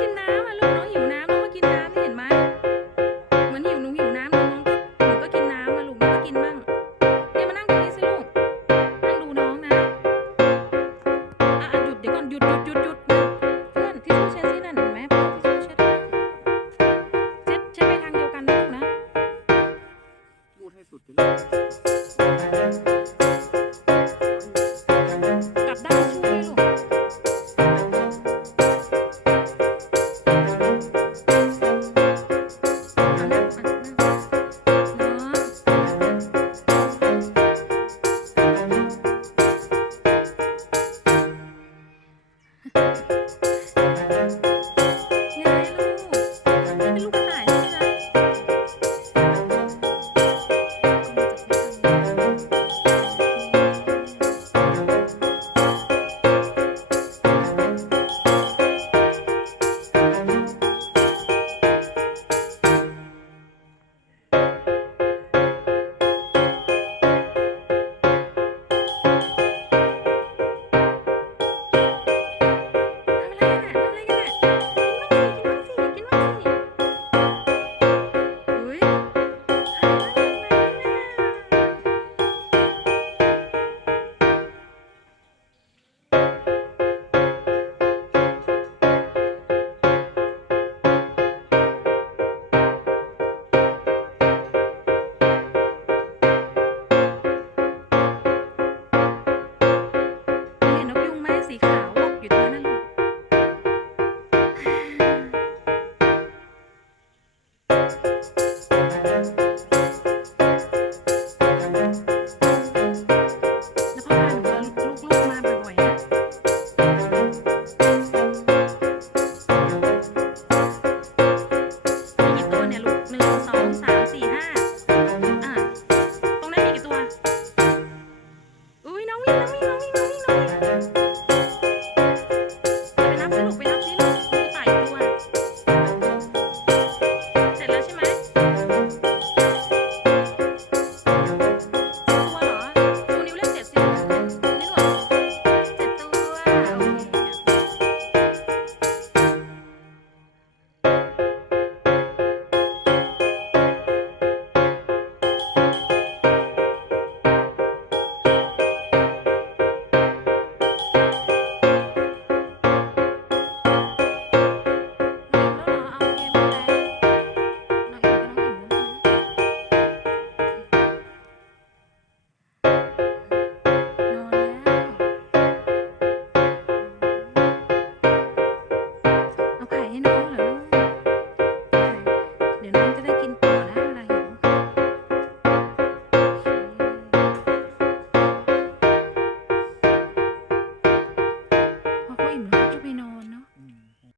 กินน้ำอะลูก